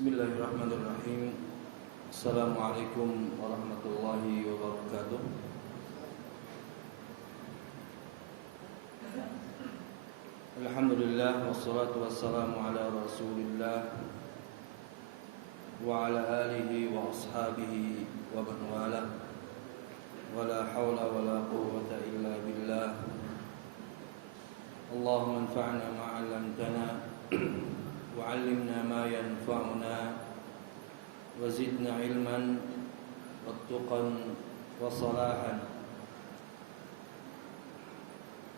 Bismillahirrahmanirrahim. Assalamualaikum warahmatullahi wabarakatuh. Alhamdulillah wassalatu wassalamu ala Rasulillah wa ala alihi wa ashabihi wa man wala. Wala haula wala quwwata illa billah. Allahumma anfa'na ma 'allamtana وعلمنا ما ينفعنا وزدنا علما واتقا وصلاحا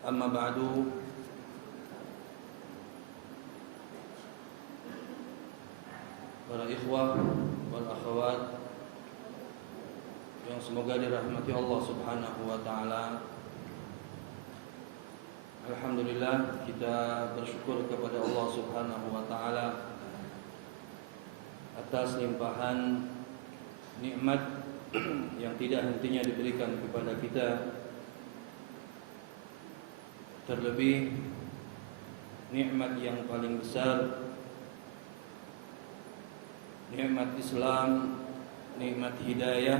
أما بعد para ikhwah wal akhwat yang semoga dirahmati Allah Subhanahu wa taala. Alhamdulillah, kita bersyukur kepada Allah Subhanahu wa taala atas limpahan nikmat yang tidak hentinya diberikan kepada kita. Terlebih nikmat yang paling besar, nikmat Islam, nikmat hidayah,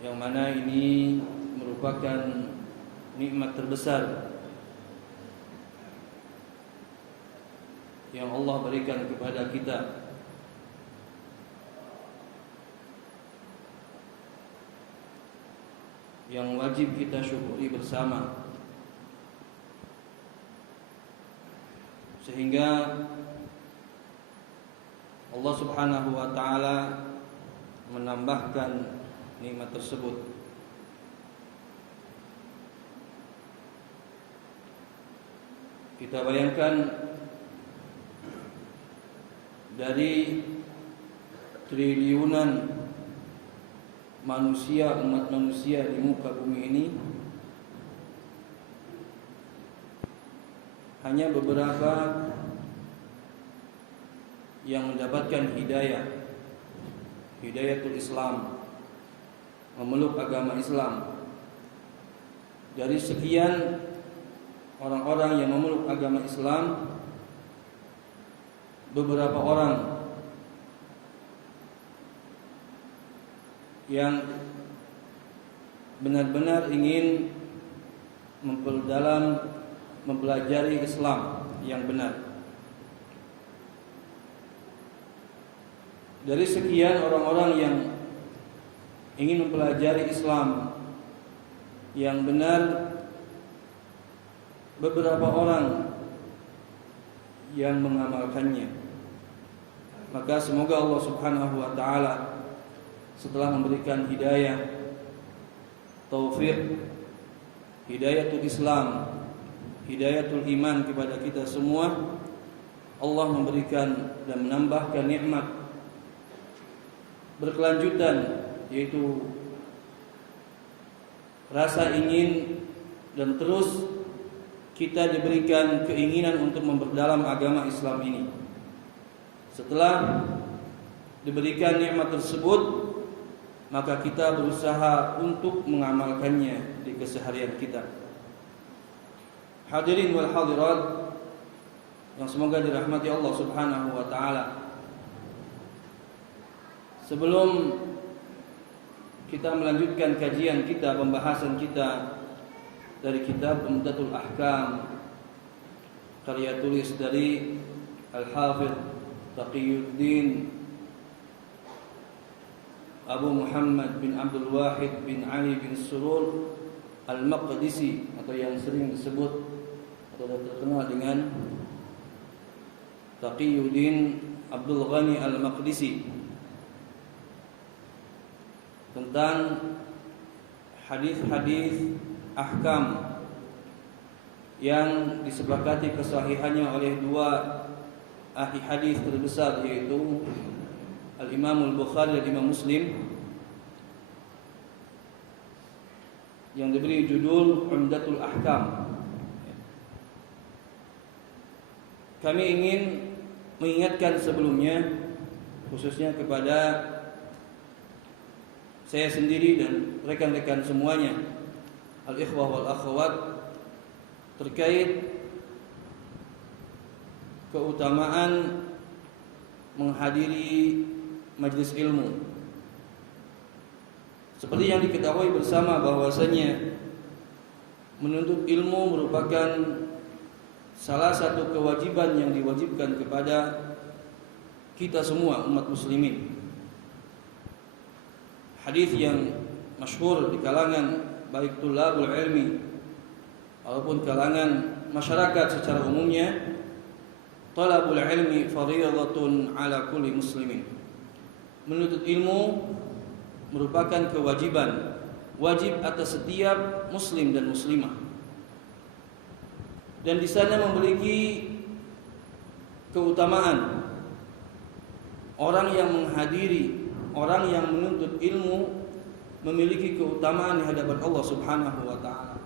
yang mana ini merupakan nikmat terbesar yang Allah berikan kepada kita. Yang wajib kita syukuri bersama, sehingga Allah Subhanahu wa taala menambahkan nikmat tersebut. Kita bayangkan dari triliunan manusia, umat manusia di muka bumi ini, hanya beberapa yang mendapatkan hidayatul Islam, memeluk agama Islam. Dari sekian orang-orang yang memeluk agama Islam, beberapa orang yang benar-benar ingin memperdalam, mempelajari Islam yang benar. Dari sekian orang-orang yang ingin mempelajari Islam yang benar, beberapa orang yang mengamalkannya. Maka semoga Allah Subhanahu wa taala setelah memberikan hidayah, taufik, hidayatul Islam, hidayatul iman kepada kita semua, Allah memberikan dan menambahkan nikmat berkelanjutan, yaitu rasa ingin dan terus kita diberikan keinginan untuk memperdalam agama Islam ini. Setelah diberikan nikmat tersebut, maka kita berusaha untuk mengamalkannya di keseharian kita. Hadirin wal hadirat yang semoga dirahmati Allah Subhanahu wa taala. Sebelum kita melanjutkan kajian kita, pembahasan kita dari kitab Umdatul Ahkam, karya tulis dari Al-Hafidh Taqiyuddin Abu Muhammad bin Abdul Wahid bin Ali bin Surur Al-Maqdisi, atau yang sering disebut atau terkenal dengan Taqiyuddin Abdul Ghani Al-Maqdisi, tentang hadis-hadis ahkam yang disepakati kesahihannya oleh dua ahli hadis terbesar, yaitu Al-Imam Al-Bukhari dan Imam Muslim, yang diberi judul Umdatul Ahkam. Kami ingin mengingatkan sebelumnya, khususnya kepada saya sendiri dan rekan-rekan semuanya, al-ikhwah wal akhwat, terkait keutamaan menghadiri majelis ilmu. Seperti yang diketahui bersama bahwasanya menuntut ilmu merupakan salah satu kewajiban yang diwajibkan kepada kita semua umat muslimin. Hadis yang masyhur di kalangan baik tulabul ilmi ataupun kalangan masyarakat secara umumnya, talabul ilmi fardhatun ala kulli muslimin. Menuntut ilmu merupakan kewajiban wajib atas setiap muslim dan muslimah. Dan di sana memiliki keutamaan. Orang yang menghadiri, orang yang menuntut ilmu memiliki keutamaan di hadapan Allah Subhanahu wa taala.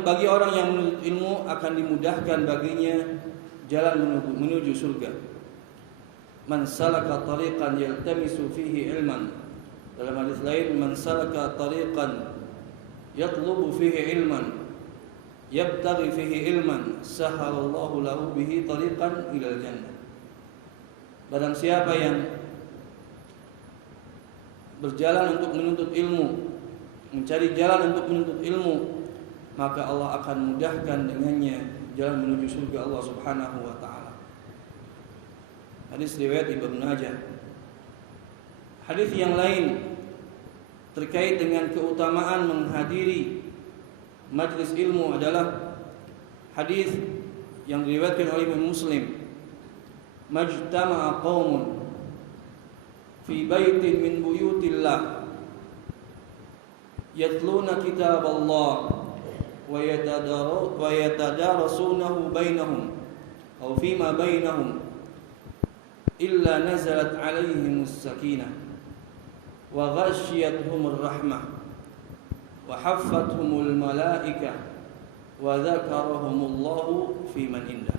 Bagi orang yang menuntut ilmu akan dimudahkan baginya jalan menuju surga. Man salaka tariqan yaltamisu fihi ilman. Dalam hadis lain, man salaka tariqan yatlubu fihi ilman yabtaghi fihi ilman sahalallahu lahu bihi tariqan ilal jannah. Barang siapa yang berjalan untuk menuntut ilmu, mencari jalan untuk menuntut ilmu, maka Allah akan mudahkan dengannya jalan menuju surga Allah Subhanahu wa taala. Hadis riwayat Ibnu Majah. Hadis yang lain terkait dengan keutamaan menghadiri majlis ilmu adalah hadis yang diriwayatkan oleh Imam Muslim. Majtama'a qaumun fi baitin min buyutillah yatluna kitaballah wa yatadarasunahu bainahum aw fima bainahum illa nazalat alaihimus sakinah wa ghashiyatuhumur rahmah wa haffathumul malaikah wa dzakarahumullahu fi man indah.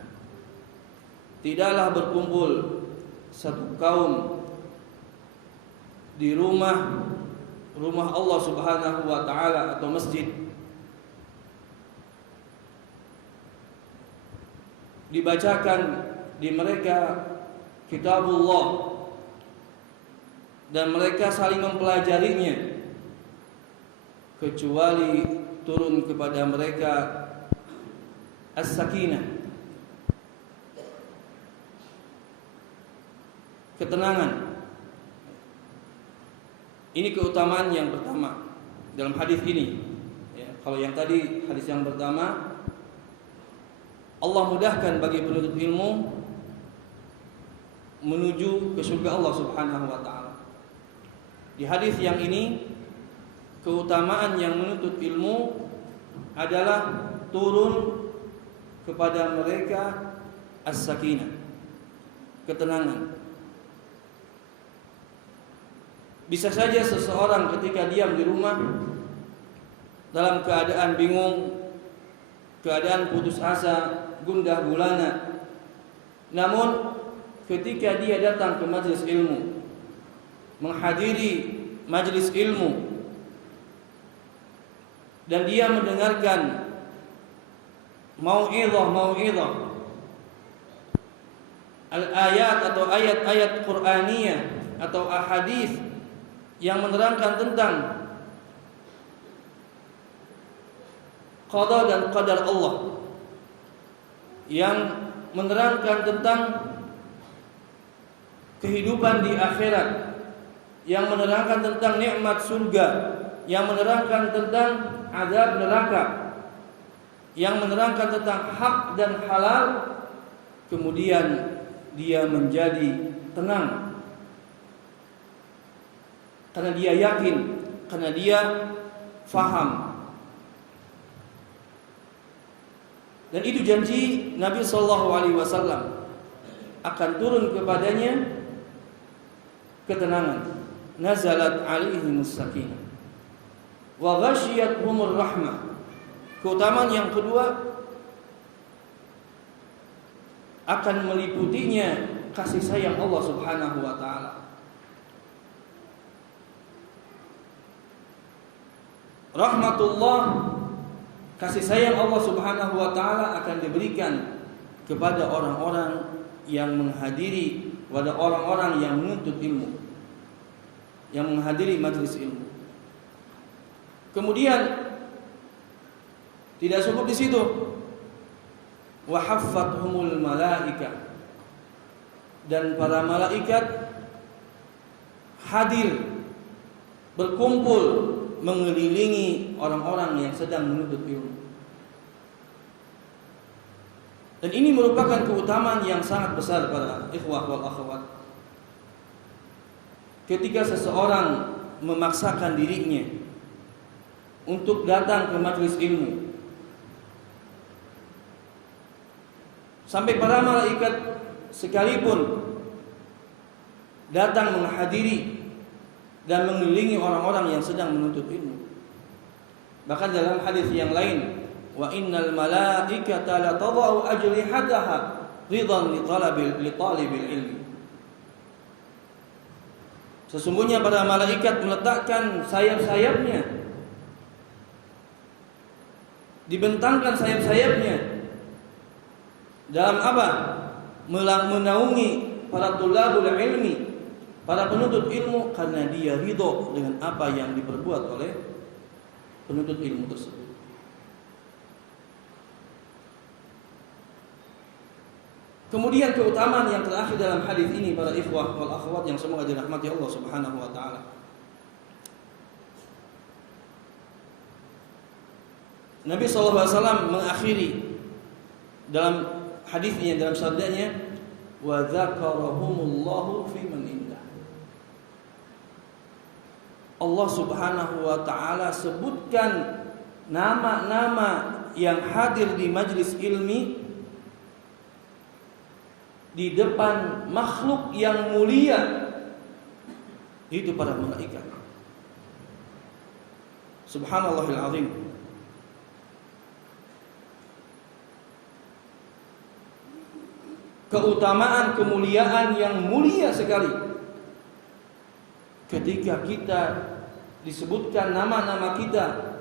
Tidaklah berkumpul satu kaum di rumah Allah Subhanahu wa taala atau masjid, dibacakan di mereka kitabullah dan mereka saling mempelajarinya, kecuali turun kepada mereka as-sakinah, ketenangan. Ini keutamaan yang pertama dalam hadis ini. Ya, kalau yang tadi hadis yang pertama, Allah mudahkan bagi penuntut ilmu menuju ke surga Allah Subhanahu wa taala. Di hadis yang ini, keutamaan yang menuntut ilmu adalah turun kepada mereka as-sakinah, ketenangan. Bisa saja seseorang ketika diam di rumah dalam keadaan bingung, keadaan putus asa, gundah gulana, namun ketika dia datang ke majelis ilmu, menghadiri majelis ilmu, dan dia mendengarkan mau'izah al-ayat atau ayat-ayat Qur'aniyah atau ahadits yang menerangkan tentang qada dan qadar Allah, yang menerangkan tentang kehidupan di akhirat, yang menerangkan tentang nikmat surga, yang menerangkan tentang azab neraka, yang menerangkan tentang hak dan halal, kemudian dia menjadi tenang karena dia yakin, karena dia faham. Dan itu janji Nabi SAW akan turun kepadanya ketenangan. Nazalat alaihimus sakinah wa ghashiyatuhumur rahmah. Keutamaan yang kedua, akan meliputinya kasih sayang Allah Subhanahu wa taala. Rahmatullah kasih sayang Allah Subhanahu wa taala akan diberikan kepada orang-orang yang menghadiri, kepada orang-orang yang menuntut ilmu, yang menghadiri majelis ilmu. Kemudian tidak cukup di situ, wa haffathumul malaika, dan para malaikat hadir berkumpul mengelilingi orang-orang yang sedang menuntut ilmu. Dan ini merupakan keutamaan yang sangat besar para ikhwah wal akhwat. Ketika seseorang memaksakan dirinya untuk datang ke majelis ilmu, sampai para malaikat sekalipun datang menghadiri dan mengelilingi orang-orang yang sedang menuntut ilmu. Bahkan dalam hadis yang lain, wa innal malaikata la tadau ajrihataha ridan li talibil ilmi. Sesungguhnya para malaikat meletakkan sayap-sayapnya, dibentangkan sayap-sayapnya dalam apa? Menaungi para tulabul ilmi, para penuntut ilmu, karena dia ridho dengan apa yang diperbuat oleh penuntut ilmu tersebut. Kemudian keutamaan yang terakhir dalam hadis ini para ikhwah wal akhwat yang semoga dirahmati Allah Subhanahu wa taala. Nabi sallallahu alaihi wasallam mengakhiri dalam hadisnya, dalam sabdanya, wa dzakarahumullahu fi man indah. Allah Subhanahu wa taala sebutkan nama-nama yang hadir di majlis ilmi di depan makhluk yang mulia, itu para malaikat. Subhanallahil azim. Keutamaan, kemuliaan yang mulia sekali ketika kita disebutkan nama-nama kita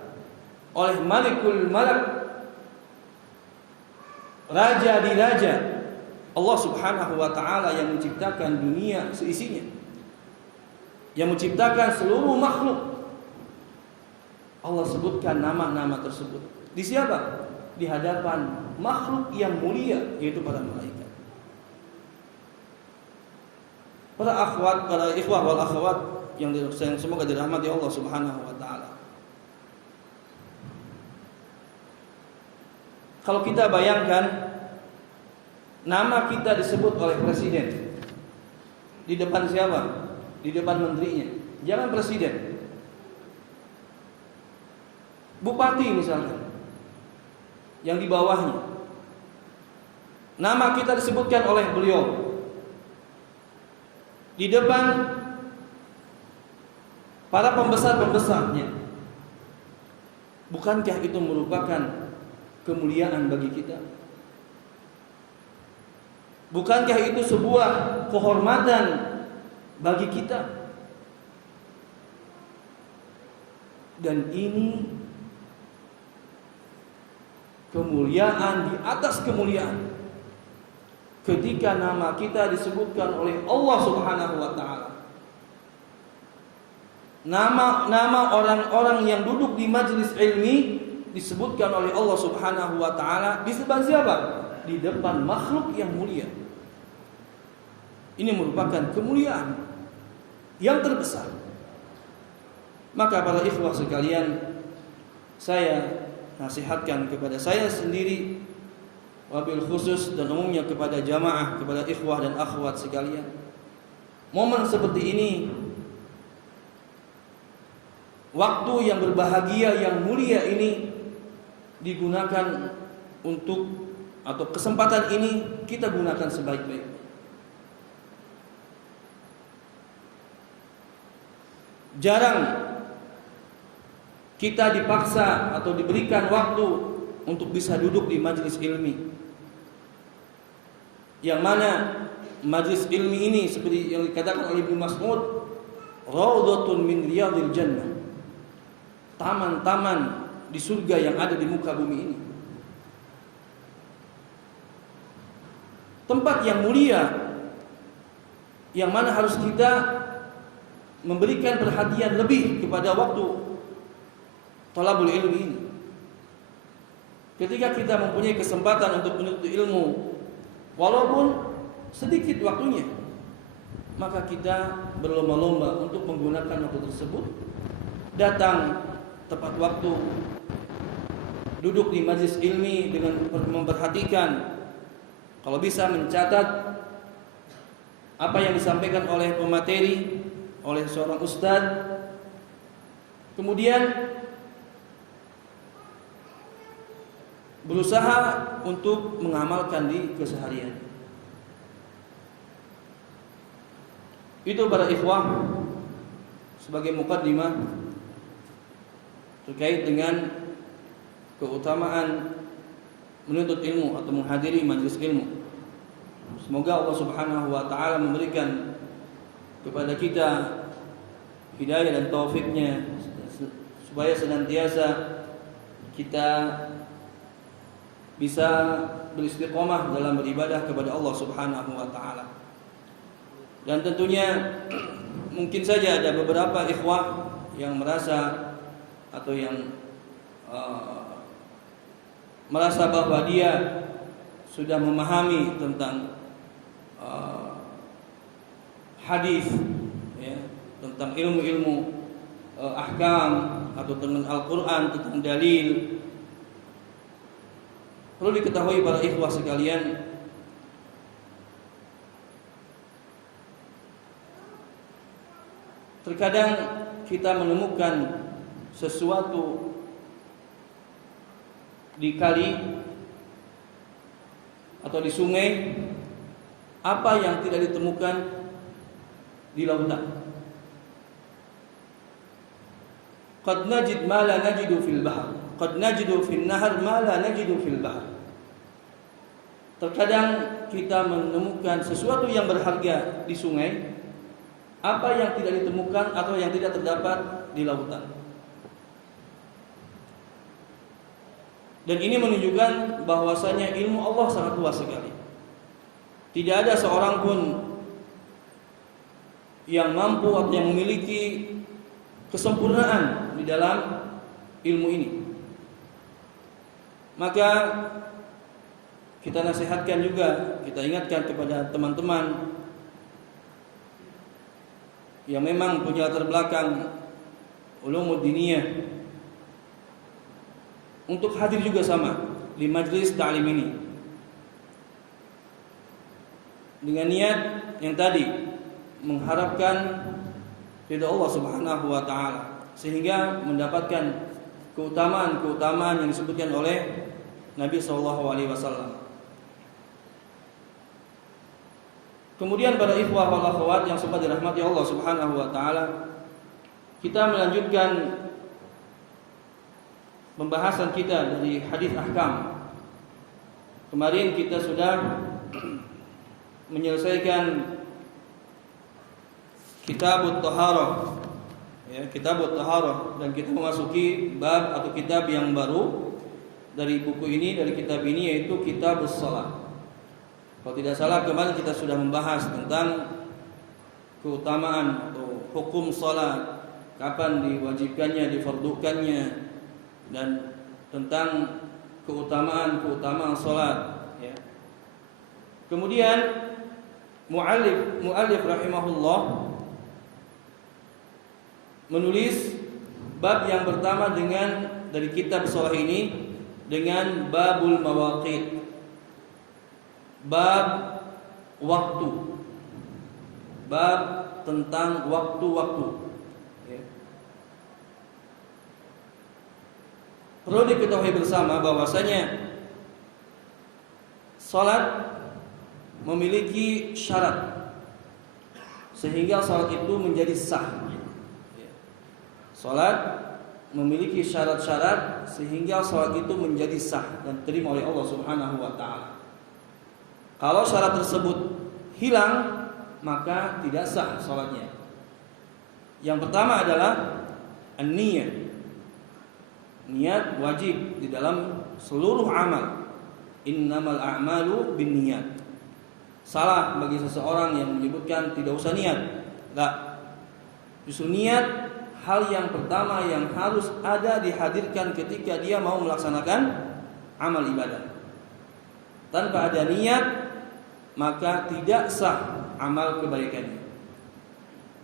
oleh Malikul Malak, Raja di Raja, Allah Subhanahu wa taala yang menciptakan dunia seisinya, yang menciptakan seluruh makhluk. Allah sebutkan nama-nama tersebut. Di siapa? Di hadapan makhluk yang mulia, yaitu para malaikat. Para akhwat, para ikhwah wal akhwat yang semoga dirahmati Allah Subhanahu wa taala. Kalau kita bayangkan nama kita disebut oleh presiden, di depan siapa? Di depan menterinya. Jangan presiden, bupati misalnya, yang di bawahnya, nama kita disebutkan oleh beliau di depan para pembesar-pembesarnya. Bukankah itu merupakan kemuliaan bagi kita? Bukankah itu sebuah kehormatan bagi kita? Dan ini kemuliaan di atas kemuliaan ketika nama kita disebutkan oleh Allah Subhanahu wa taala. Nama-nama orang-orang yang duduk di majelis ilmi disebutkan oleh Allah Subhanahu wa taala di depan siapa? Di depan makhluk yang mulia. Ini merupakan kemuliaan yang terbesar. Maka para ikhwah sekalian, saya nasihatkan kepada saya sendiri, wabil khusus dan umumnya kepada jamaah, kepada ikhwah dan akhwat sekalian, momen seperti ini, waktu yang berbahagia, yang mulia ini digunakan untuk, atau kesempatan ini kita gunakan sebaik-baiknya. Jarang kita dipaksa atau diberikan waktu untuk bisa duduk di majelis ilmi, yang mana majelis ilmi ini seperti yang dikatakan oleh Ibnu Mas'ud, raudhatun min riyadil jannah, taman-taman di surga yang ada di muka bumi ini. Tempat yang mulia, yang mana harus kita memberikan perhatian lebih kepada waktu thalabul ilmi ini. Ketika kita mempunyai kesempatan untuk menuntut ilmu, walaupun sedikit waktunya, maka kita berlomba-lomba untuk menggunakan waktu tersebut. Datang tepat waktu, duduk di majlis ilmi dengan memperhatikan, kalau bisa mencatat apa yang disampaikan oleh pemateri, oleh seorang ustadz. Kemudian berusaha untuk mengamalkan di keseharian. Itu para ikhwah sebagai muqaddimah terkait dengan keutamaan menuntut ilmu atau menghadiri majelis ilmu. Semoga Allah Subhanahu wa taala memberikan kepada kita hidayah dan taufiknya supaya senantiasa kita bisa beristiqomah dalam beribadah kepada Allah Subhanahu wa taala. Dan tentunya mungkin saja ada beberapa ikhwah yang merasa atau yang merasa bahwa dia sudah memahami tentang hadis, ya, tentang ilmu-ilmu ahkam atau tentang Al-Quran, tentang dalil. Perlu diketahui para ikhwah sekalian, terkadang kita menemukan sesuatu di kali atau di sungai apa yang tidak ditemukan di lautan. Qad najid ma la najidu fil bahr, qad najidu fil nahar ma la najidu fil bahr. Terkadang kita menemukan sesuatu yang berharga di sungai, apa yang tidak ditemukan atau yang tidak terdapat di lautan. Dan ini menunjukkan bahwasanya ilmu Allah sangat luas sekali. Tidak ada seorang pun yang mampu atau yang memiliki kesempurnaan di dalam ilmu ini. Maka kita nasihatkan juga, kita ingatkan kepada teman-teman yang memang punya latar belakang ulumud diniyah untuk hadir juga sama di majlis ta'lim ini dengan niat yang tadi mengharapkan ridha Allah Subhanahu wa taala, sehingga mendapatkan keutamaan-keutamaan yang disebutkan oleh Nabi sallallahu alaihi wasallam. Kemudian para ikhwah wal akhwat yang sempat dirahmati Allah Subhanahu wa taala, kita melanjutkan pembahasan kita dari hadis ahkam. Kemarin kita sudah menyelesaikan Kitabut Taharah, ya, Kitabut Taharah, dan kita memasuki bab atau kitab yang baru dari buku ini, dari kitab ini, yaitu Kitabus Shalah. Kalau tidak salah kemarin kita sudah membahas tentang keutamaan atau hukum salat, kapan diwajibkannya, difardukannya, dan tentang keutamaan salat, ya. Kemudian muallif rahimahullah menulis bab yang pertama dari kitab shalah ini dengan babul mawaqit, bab waktu, bab tentang waktu-waktu. Perlu diketahui bersama bahwasanya salat memiliki syarat sehingga salat itu menjadi sah. Salat memiliki syarat-syarat sehingga salat itu menjadi sah dan diterima oleh Allah Subhanahu wa taala. Kalau syarat tersebut hilang, maka tidak sah salatnya. Yang pertama adalah an-niyah. Niat wajib di dalam seluruh amal. Innamal a'malu binniyat. Salah bagi seseorang yang menyebutkan tidak usah niat. Enggak. Justru niat hal yang pertama yang harus ada dihadirkan ketika dia mau melaksanakan amal ibadah. Tanpa ada niat maka tidak sah amal kebaikannya.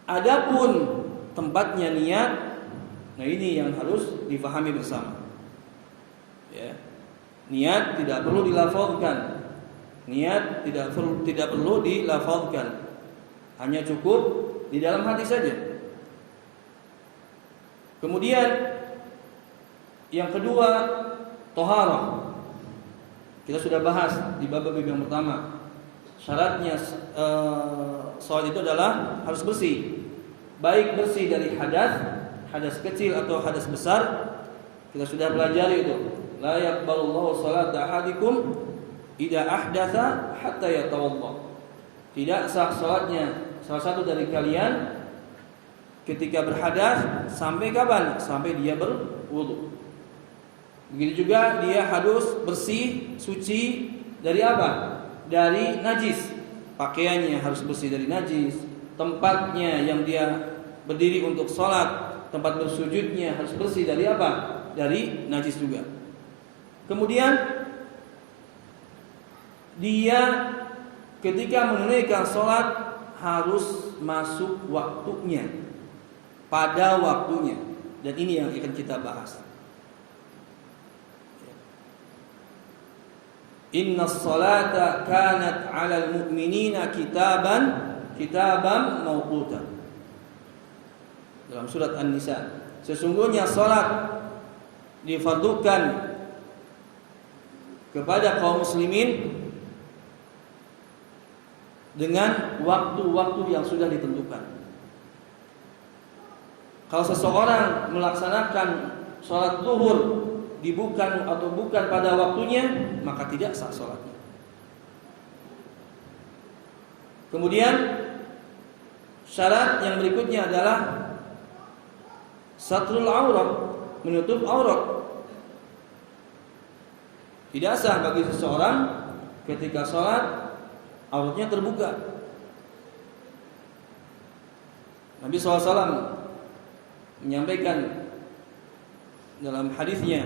Adapun tempatnya niat, nah ini yang harus difahami bersama. Ya. Niat tidak perlu dilafazkan. Niat tidak perlu dilafazkan. Hanya cukup di dalam hati saja. Kemudian yang kedua, thaharah. Kita sudah bahas di bab yang pertama. Syaratnya salat itu adalah harus bersih. Baik bersih dari hadas kecil atau hadas besar. Kita sudah pelajari itu. La yaqbalullahu salata ahadikum idza ahdatsa hatta yatawadda. Tidak sah salatnya salah satu dari kalian ketika berhadas sampai kapan? Sampai dia berwudu. Begitu juga dia harus bersih, suci dari apa? Dari najis. Pakaiannya harus bersih dari najis. Tempatnya yang dia berdiri untuk sholat, tempat bersujudnya harus bersih dari apa? Dari najis juga. Kemudian dia ketika menunaikan sholat harus masuk waktunya, pada waktunya. Dan ini yang akan kita bahas. Inna salata kanat 'alal mu'minina kitaban mawquta. Dalam surat An-Nisa, sesungguhnya salat difardukan kepada kaum muslimin dengan waktu-waktu yang sudah ditentukan. Kalau seseorang melaksanakan salat zuhur bukan pada waktunya, maka tidak sah salatnya. Kemudian syarat yang berikutnya adalah satrul aurat, menutup aurat. Tidak sah bagi seseorang ketika salat auratnya terbuka. Nabi SAW menyampaikan dalam hadisnya,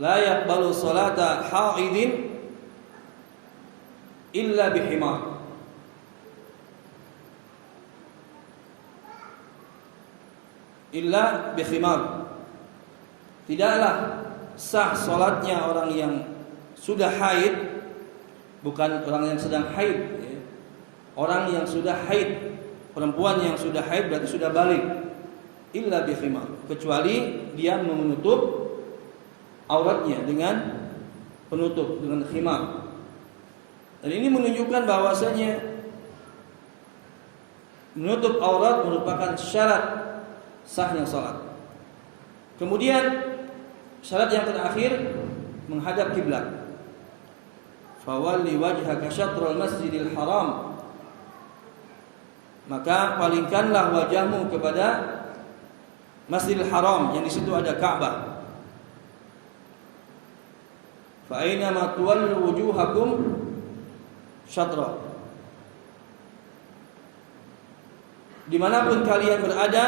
la yaqbalu salata haidin illa bihimar. Illa bikhimar. Tidaklah sah salatnya orang yang sudah haid, bukan orang yang sedang haid ya. Orang yang sudah haid, perempuan yang sudah haid berarti sudah balik. Illa bikhimar, kecuali dia menutup auratnya dengan penutup, dengan khimar. Dan ini menunjukkan bahwasanya menutup aurat merupakan syarat sahnya salat. Kemudian syarat yang terakhir, menghadap kiblat. Fawalli wajhaka syatral masjidil haram. Maka palingkanlah wajahmu kepada Masjidil Haram, yang di situ ada Ka'bah. Fa aina ma tuwallu wujuhakum syatra. Dimanapun kalian berada,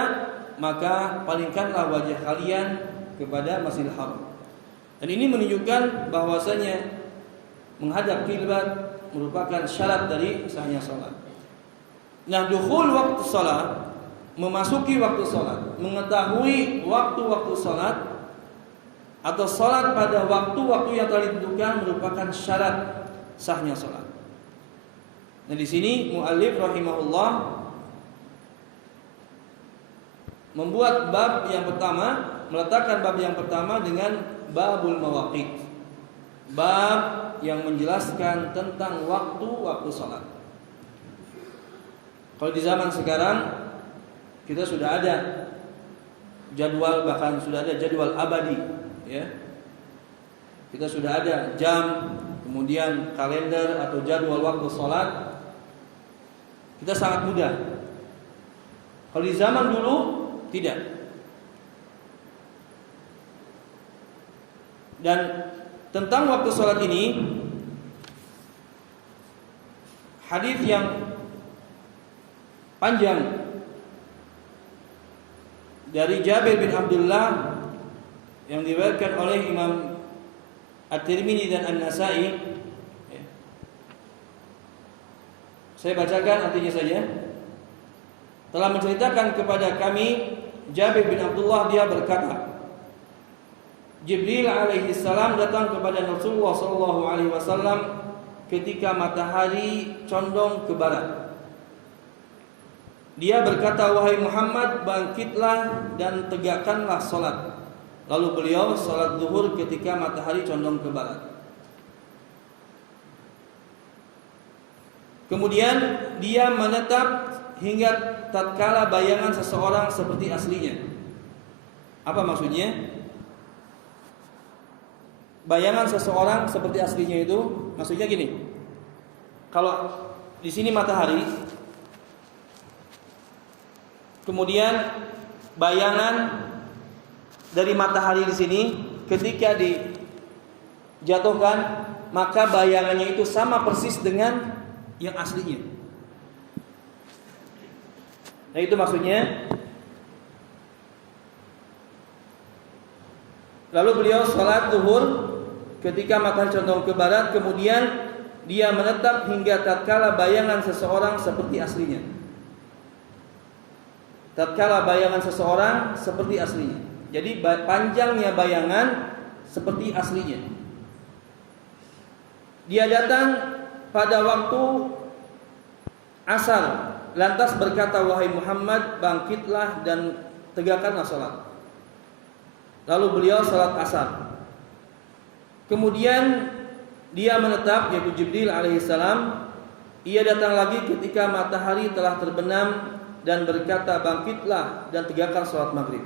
maka palingkanlah wajah kalian kepada Masjidil Haram. Dan ini menunjukkan bahwasanya menghadap kiblat merupakan syarat dari sahnya salat. Nah, dukhul waktu salat, memasuki waktu salat, mengetahui waktu-waktu salat atau salat pada waktu-waktu yang telah ditentukan merupakan syarat sahnya salat. Nah, di sini muallif rahimahullah membuat bab yang pertama, meletakkan bab yang pertama dengan babul mawaqit. Bab yang menjelaskan tentang waktu-waktu salat. Kalau di zaman sekarang kita sudah ada jadwal, bahkan sudah ada jadwal abadi, ya. Kita sudah ada jam, kemudian kalender atau jadwal waktu sholat. Kita sangat mudah. Kalau di zaman dulu tidak. Dan tentang waktu sholat ini, hadis yang panjang dari Jabir bin Abdullah yang diriwayatkan oleh Imam At-Tirmidzi dan An-Nasa'i. Saya bacakan artinya saja. Telah menceritakan kepada kami Jabir bin Abdullah, dia berkata, Jibril alaihi salam datang kepada Rasulullah sallallahu alaihi wasallam ketika matahari condong ke barat. Dia berkata, wahai Muhammad, bangkitlah dan tegakkanlah salat. Lalu beliau salat zuhur ketika matahari condong ke barat. Kemudian dia menetap hingga tatkala bayangan seseorang seperti aslinya. Apa maksudnya? Bayangan seseorang seperti aslinya itu maksudnya gini. Kalau di sini matahari, kemudian bayangan dari matahari di sini ketika dijatuhkan, maka bayangannya itu sama persis dengan yang aslinya. Nah, itu maksudnya. Lalu beliau salat zuhur ketika matahari condong ke barat, kemudian dia menetap hingga tatkala bayangan seseorang seperti aslinya. Tatkala bayangan seseorang seperti aslinya. Jadi panjangnya bayangan seperti aslinya. Dia datang pada waktu asar, lantas berkata, wahai Muhammad, bangkitlah dan tegakkanlah salat. Lalu beliau salat asar. Kemudian dia menetap, yaitu Jibril alaihissalam. Ia datang lagi ketika matahari telah terbenam dan berkata, bangkitlah dan tegakkan salat maghrib.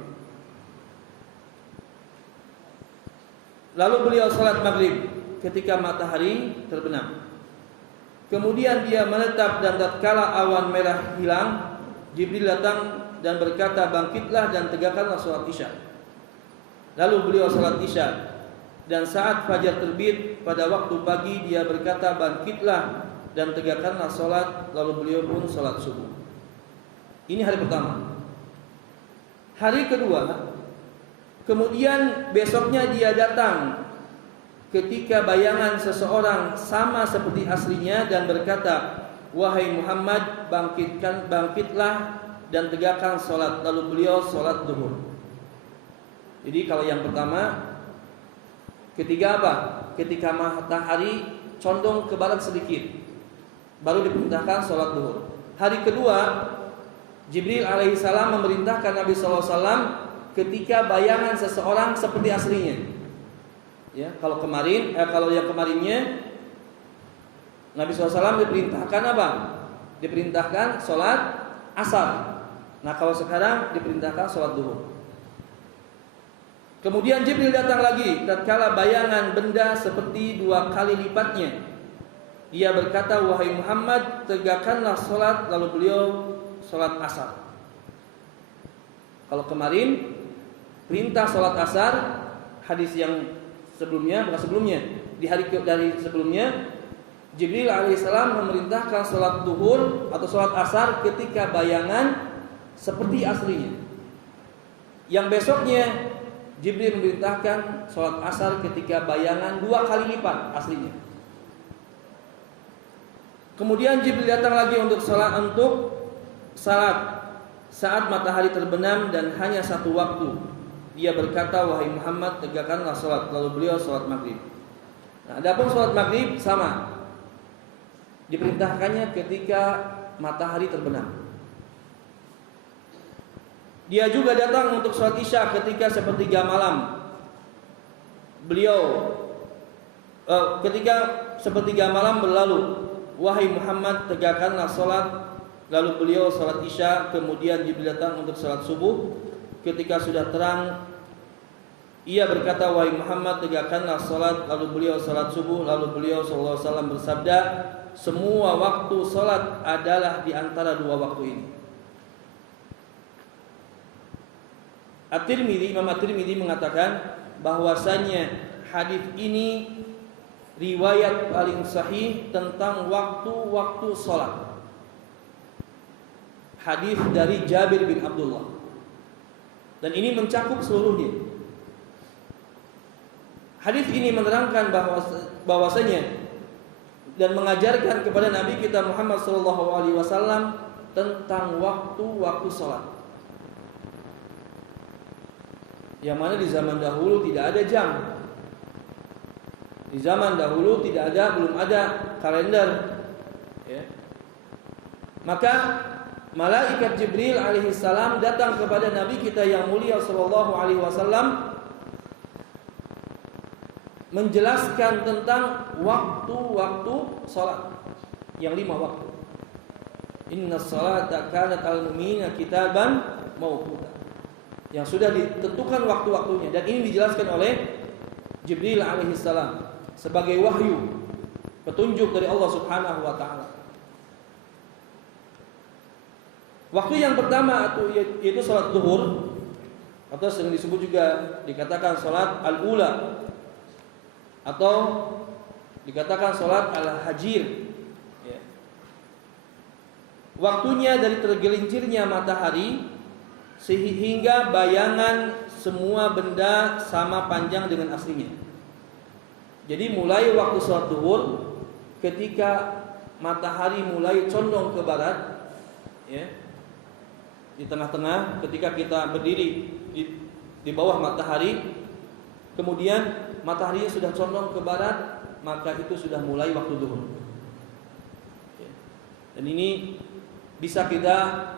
Lalu beliau salat maghrib ketika matahari terbenam. Kemudian dia menetap dan tatkala awan merah hilang, Jibril datang dan berkata, bangkitlah dan tegakkanlah salat isya. Lalu beliau salat isya, dan saat fajar terbit pada waktu pagi dia berkata, bangkitlah dan tegakkanlah salat. Lalu beliau pun salat subuh. Ini hari pertama. Hari kedua, kemudian besoknya dia datang ketika bayangan seseorang sama seperti aslinya dan berkata, wahai Muhammad, bangkitlah dan tegakkan salat. Lalu beliau salat zuhur. Jadi kalau yang pertama, ketiga apa? Ketika matahari condong ke barat sedikit, baru diperintahkan salat zuhur. Hari kedua, Jibril alaihissalam memerintahkan Nabi sallallahu alaihi wasallam ketika bayangan seseorang seperti aslinya. Ya, kalau yang kemarinnya Nabi SAW diperintahkan apa? Diperintahkan sholat asar. Nah, kalau sekarang diperintahkan sholat zuhur. Kemudian Jibril datang lagi tatkala bayangan benda seperti 2 kali lipatnya. Dia berkata, wahai Muhammad, tegakkanlah sholat. Lalu beliau sholat asar. Kalau kemarin perintah sholat asar, hadis yang bukan sebelumnya, di hari dari sebelumnya Jibril alaihissalam memerintahkan sholat zuhur atau sholat asar ketika bayangan seperti aslinya. Yang besoknya Jibril memerintahkan sholat asar ketika bayangan 2 kali lipat aslinya. Kemudian Jibril datang lagi untuk salat saat matahari terbenam dan hanya 1 waktu. Dia berkata, wahai Muhammad, tegakkanlah salat. Lalu beliau salat maghrib. Nah, adapun salat maghrib sama, diperintahkannya ketika matahari terbenam. Dia juga datang untuk salat isya ketika sepertiga malam. Beliau ketika sepertiga malam berlalu, wahai Muhammad, tegakkanlah salat. Lalu beliau salat isya. Kemudian Jibril datang untuk salat subuh. Ketika sudah terang, ia berkata, wahai Muhammad, tegakkanlah salat. Lalu beliau salat subuh. Lalu beliau sallallahu alaihi wasallam bersabda, semua waktu salat adalah di antara 2 waktu ini. Imam At-Tirmidzi mengatakan bahwasanya hadis ini riwayat paling sahih tentang waktu-waktu salat. Hadis dari Jabir bin Abdullah. Dan ini mencakup seluruhnya. Hadis ini menerangkan bahwasanya dan mengajarkan kepada Nabi kita Muhammad SAW tentang waktu-waktu salat. Yang mana di zaman dahulu tidak ada jam. Di zaman dahulu belum ada kalender. Ya. Maka malaikat Jibril alaihissalam datang kepada Nabi kita yang mulia SAW menjelaskan tentang waktu-waktu salat yang 5 waktu. Inna salata kanat al-mu'minina kitaban mawquta. Yang sudah ditentukan waktu-waktunya, dan ini dijelaskan oleh Jibril alaihissalam sebagai wahyu, petunjuk dari Allah Subhanahu wa taala. Waktu yang pertama yaitu salat zuhur, atau sering disebut juga dikatakan salat al-ula, atau dikatakan salat al-hajir. Ya. Waktunya dari tergelincirnya matahari sehingga bayangan semua benda sama panjang dengan aslinya. Jadi mulai waktu salat zuhur ketika matahari mulai condong ke barat, ya, di tengah-tengah ketika kita berdiri di bawah matahari, kemudian matahari sudah condong ke barat, maka itu sudah mulai waktu zuhur. Dan ini bisa kita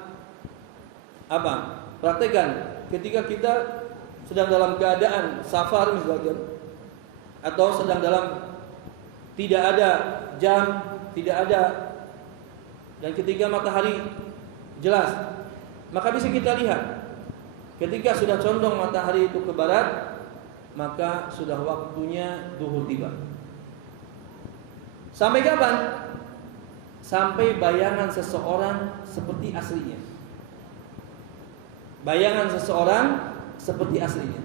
praktekkan ketika kita sedang dalam keadaan safar misalkan, atau sedang dalam tidak ada jam, tidak ada, dan ketika matahari jelas, maka bisa kita lihat ketika sudah condong matahari itu ke barat, maka sudah waktunya zuhur tiba. Sampai kapan? Sampai bayangan seseorang seperti aslinya. Bayangan seseorang seperti aslinya.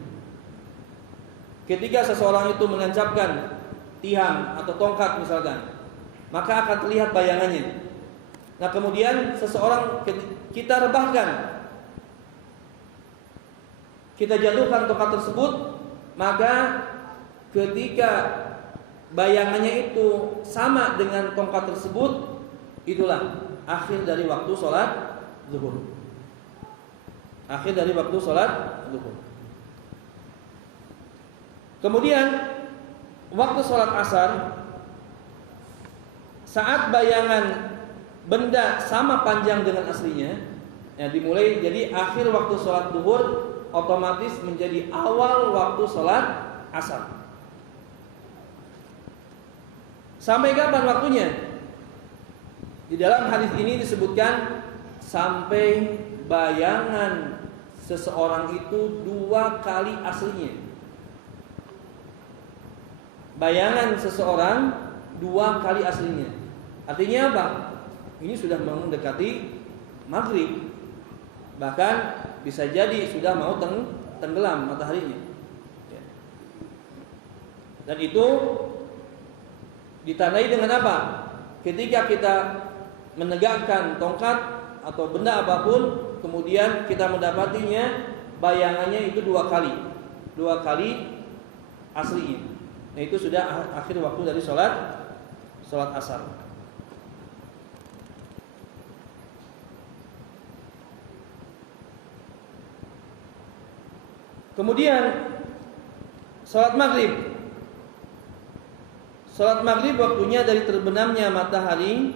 Ketika seseorang itu menancapkan tiang atau tongkat misalkan, maka akan terlihat bayangannya. Nah kemudian seseorang kita rebahkan, kita jatuhkan tongkat tersebut, maka ketika bayangannya itu sama dengan tongkat tersebut, itulah akhir dari waktu sholat zuhur. Akhir dari waktu sholat zuhur. Kemudian waktu sholat asar, saat bayangan benda sama panjang dengan aslinya, ya dimulai, jadi akhir waktu sholat zuhur otomatis menjadi awal waktu sholat asar. Sampai kapan waktunya? Di dalam hadis ini disebutkan sampai bayangan seseorang itu 2 kali aslinya. Bayangan seseorang 2 kali aslinya. Artinya apa? Ini sudah mendekati maghrib, bahkan bisa jadi sudah mau tenggelam mataharinya. Dan itu ditandai dengan apa? Ketika kita menegakkan tongkat atau benda apapun, kemudian kita mendapatinya bayangannya itu 2 kali, 2 kali aslinya. Nah itu sudah akhir waktu dari sholat asar. Kemudian sholat maghrib. Sholat maghrib waktunya dari terbenamnya matahari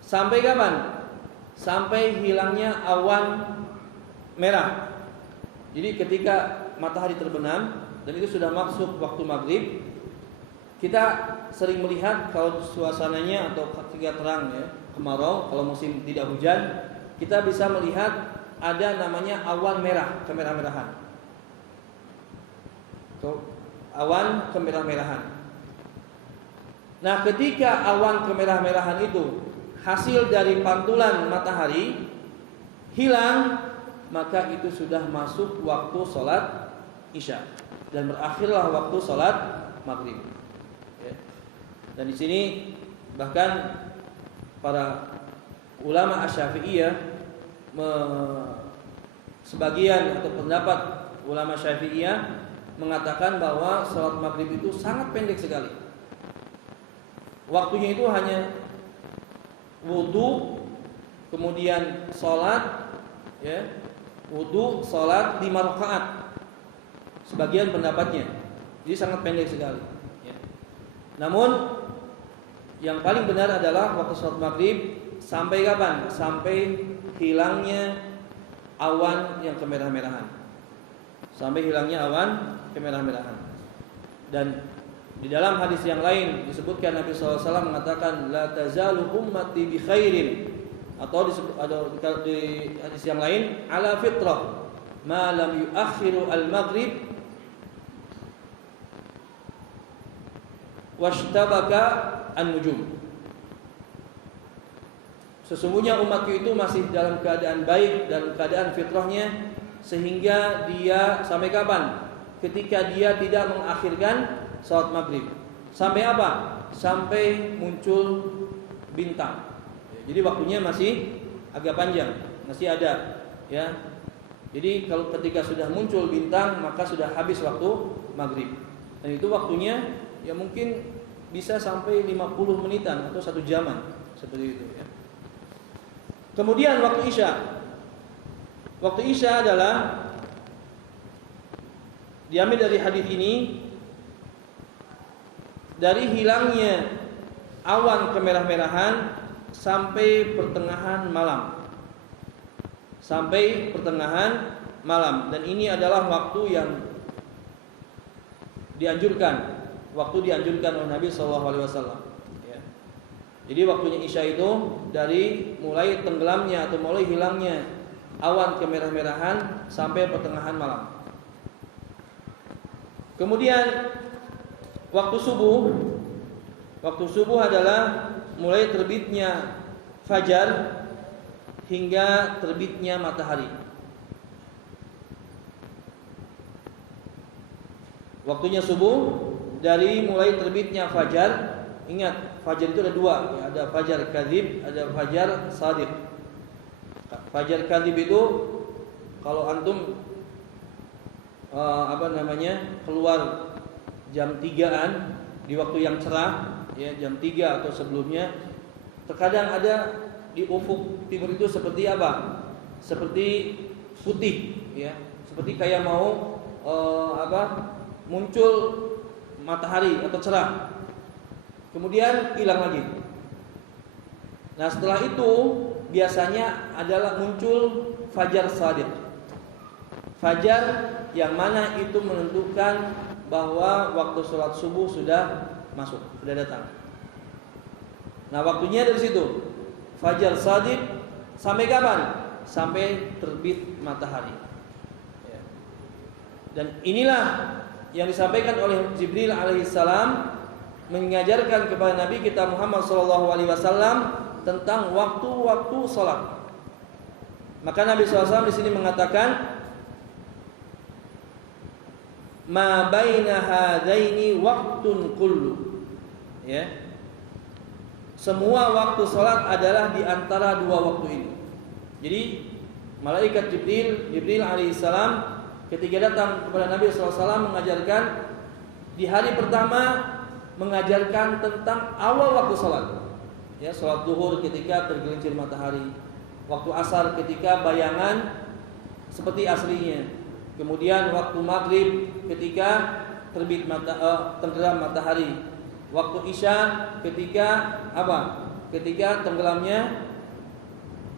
sampai kapan? Sampai hilangnya awan merah. Jadi ketika matahari terbenam dan itu sudah masuk waktu maghrib, kita sering melihat kalau suasananya atau ketika terang ya, kemarau, kalau musim tidak hujan, kita bisa melihat ada namanya awan merah, kemerah-merahan. Awan kemerah-merahan. Nah, ketika awan kemerah-merahan itu hasil dari pantulan matahari hilang, maka itu sudah masuk waktu sholat Isya dan berakhirlah waktu salat maghrib. Ya. Dan di sini bahkan para ulama Asy-Syafi'iyah sebagian atau pendapat ulama Syafi'iyah mengatakan bahwa salat maghrib itu sangat pendek sekali. Waktunya itu hanya wudu, kemudian salat, ya, wudu, salat 5 rakaat. Sebagian pendapatnya, jadi sangat pendek sekali. Ya. Namun yang paling benar adalah waktu salat maghrib sampai kapan? Sampai hilangnya awan yang kemerah-merahan. Sampai hilangnya awan kemerah-merahan. Dan di dalam hadis yang lain disebutkan Nabi SAW mengatakan la tazalu ummati bi khairin, atau di hadis yang lain ala fitrah ma lam yuakhiru al-maghrib washtabaka an-nujum. Sesungguhnya umatku itu masih dalam keadaan baik, dalam keadaan fitrahnya, sehingga dia sampai kapan? Ketika dia tidak mengakhirkan salat maghrib. Sampai apa? Sampai muncul bintang. Jadi waktunya masih agak panjang, masih ada, ya. Jadi kalau ketika sudah muncul bintang, maka sudah habis waktu maghrib. Dan itu waktunya ya mungkin bisa sampai 50 menitan atau 1 jaman, seperti itu, ya. Kemudian waktu Isya. Waktu Isya adalah diambil dari hadis ini, dari hilangnya awan kemerah-merahan sampai pertengahan malam. Sampai pertengahan malam. Dan ini adalah waktu yang dianjurkan, oleh Nabi SAW. Ya. Jadi waktunya Isya itu dari mulai tenggelamnya atau mulai hilangnya awan kemerah-merahan sampai pertengahan malam. Kemudian waktu subuh. Waktu subuh adalah mulai terbitnya fajar hingga terbitnya matahari. Waktunya subuh dari mulai terbitnya fajar. Ingat, fajar itu ada 2, ya, ada fajar kadzib, ada fajar shadiq. Fajar kadzib itu kalau antum keluar jam 3-an di waktu yang cerah, ya, jam 3 atau sebelumnya, terkadang ada di ufuk timur itu seperti apa? Seperti putih, ya, seperti kayak mau muncul matahari atau cerah. Kemudian hilang lagi. Nah, setelah itu biasanya adalah muncul fajar shadiq. Fajar yang mana itu menentukan bahwa waktu sholat subuh sudah masuk, sudah datang. Nah, waktunya dari situ fajar shadiq sampai kapan? Sampai terbit matahari. Dan inilah yang disampaikan oleh Jibril alaihissalam mengajarkan kepada Nabi kita Muhammad SAW tentang waktu-waktu sholat. Maka Nabi SAW di sini mengatakan ma baina hadaini waktun kullu, ya. Semua waktu salat adalah di antara 2 waktu ini. Jadi malaikat Jibril alaihissalam ketika datang kepada Nabi SAW mengajarkan di hari pertama, mengajarkan tentang awal waktu salat. Ya, salat zuhur ketika tergelincir matahari, waktu asar ketika bayangan seperti aslinya. Kemudian waktu maghrib ketika terbit tenggelam matahari. Waktu Isya ketika apa? Ketika tenggelamnya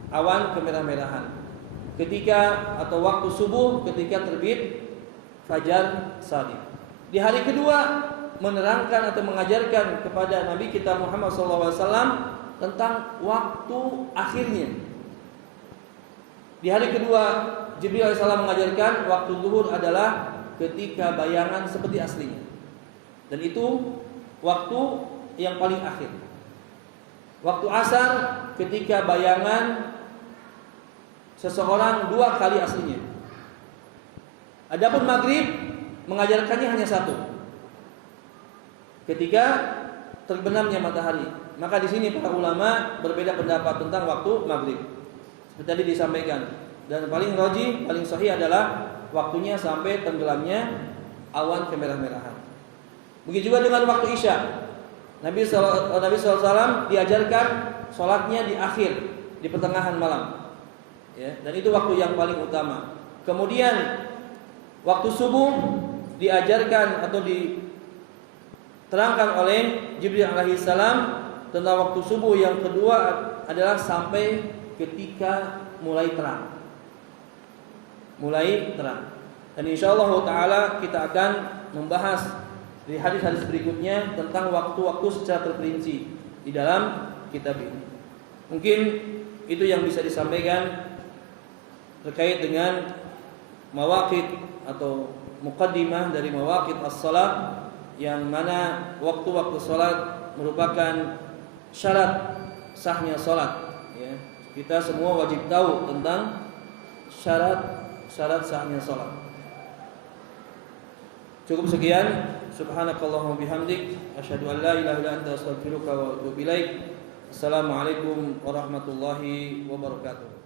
awan kemerah-merahan. Ketika atau waktu subuh ketika terbit fajar shadiq. Di hari kedua menerangkan atau mengajarkan kepada Nabi kita Muhammad SAW tentang waktu akhirnya. Di hari kedua Jibril AS mengajarkan waktu zuhur adalah ketika bayangan seperti aslinya. Dan itu waktu yang paling akhir. Waktu asar ketika bayangan seseorang 2 kali aslinya. Adapun maghrib mengajarkannya hanya satu. Ketika terbenamnya matahari. Maka di sini para ulama berbeda pendapat tentang waktu maghrib. Seperti tadi disampaikan. Dan paling rajih, paling sahih adalah waktunya sampai tenggelamnya awan kemerah-merahan. Begitu juga dengan waktu Isya. Nabi SAW diajarkan sholatnya di akhir, di pertengahan malam. Ya, dan itu waktu yang paling utama. Kemudian waktu subuh diajarkan atau diterangkan oleh Jibril alaihissalam tentang waktu subuh yang kedua adalah sampai ketika mulai terang. Mulai terang. Dan insyaallah taala kita akan membahas di hadis-hadis berikutnya tentang waktu-waktu secara terperinci di dalam kitab ini. Mungkin itu yang bisa disampaikan terkait dengan mawaqit atau muqaddimah dari mawaqit as-shalah, yang mana waktu-waktu salat merupakan syarat sahnya salat. Ya, kita semua wajib tahu tentang syarat sahnya salat. Cukup sekian. Subhanakallahumma bihamdik asyhadu an la ilaha illa anta astaghfiruka wa atubu ilaik. Assalamualaikum warahmatullahi wabarakatuh.